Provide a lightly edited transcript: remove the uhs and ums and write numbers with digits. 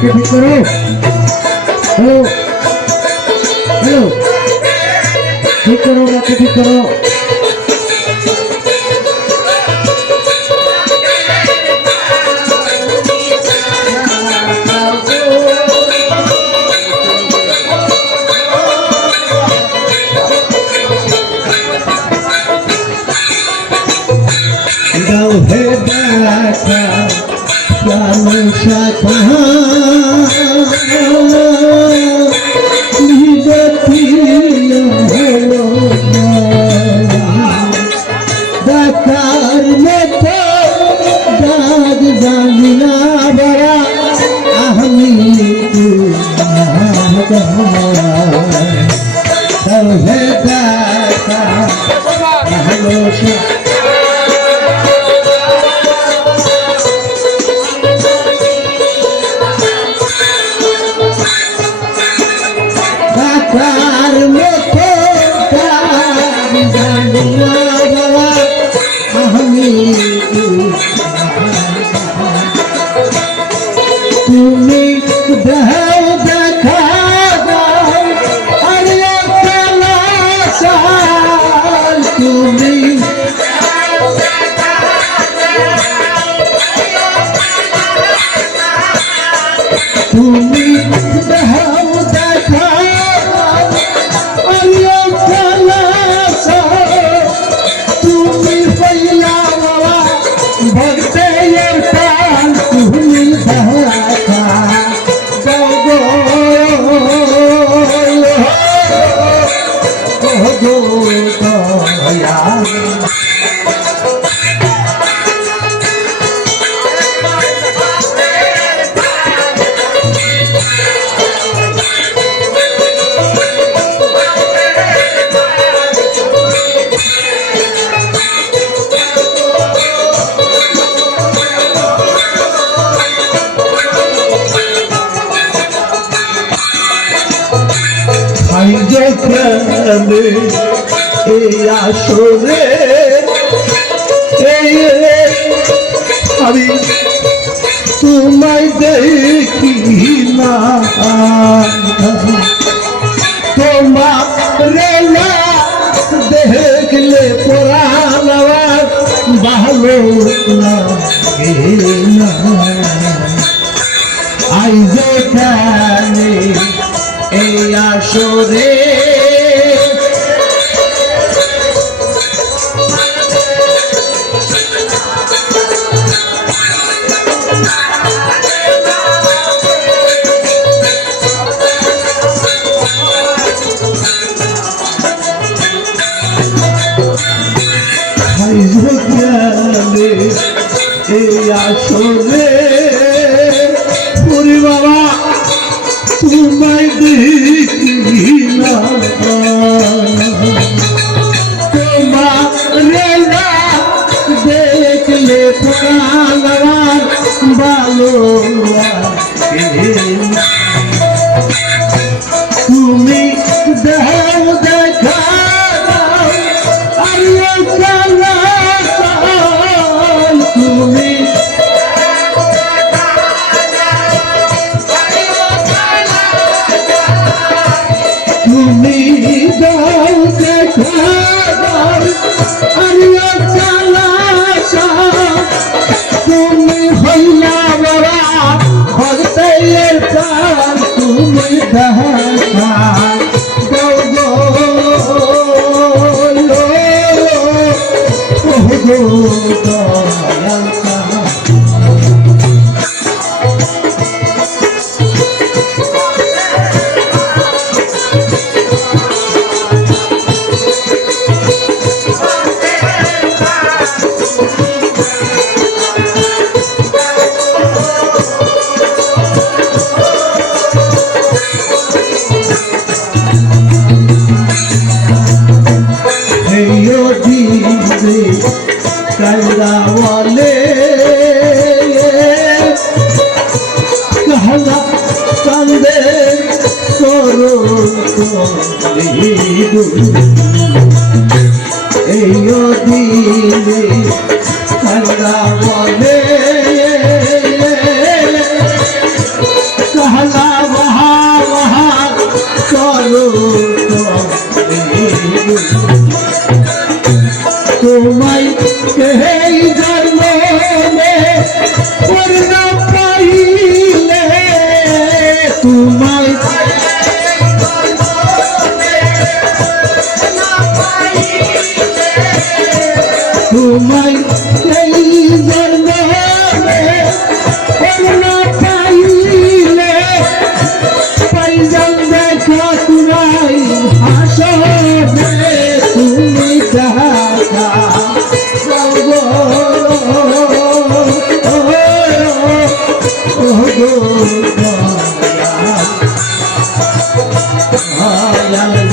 ঠিক করো। Hello hello, ঠিক করো, ঠিক করো। গাও হে দেখা প্রাণ শাখা দেখার মতো দাগ জানি না বড়া আমি গাও হে দেখা ভালো তুমি দেও দেখা আরে তুমি তুমি দেও দেখা তুমি পয়লা ভক্তে তুমি দেখা যেখানে এই আসরে আমি তোমায় দেখি না তোমার না দেখলে পরাণ ভালো লাগে না আই যেখানে এই আসরে এই আসরে পুরি বাবা তোমায় দেখি না তোমার দেখলে প্রাণ ভালো তুমি দেও দেখা তুমি তুমি দাও দেখা তুমি হইলা বড়া ভক্তের প্রাণ তুমি দেখা কান্দাওয়ালে कहला কান্দে করো এই দিনে কান্দাওয়ালে তোমায় এই জন্মে পূর্ণ পাইলে তোমায় তোমায় এই জন্মে পূর্ণ পাইলে পাইজাম দেখা তোমায় হাসবে তুমি দেখা Oh,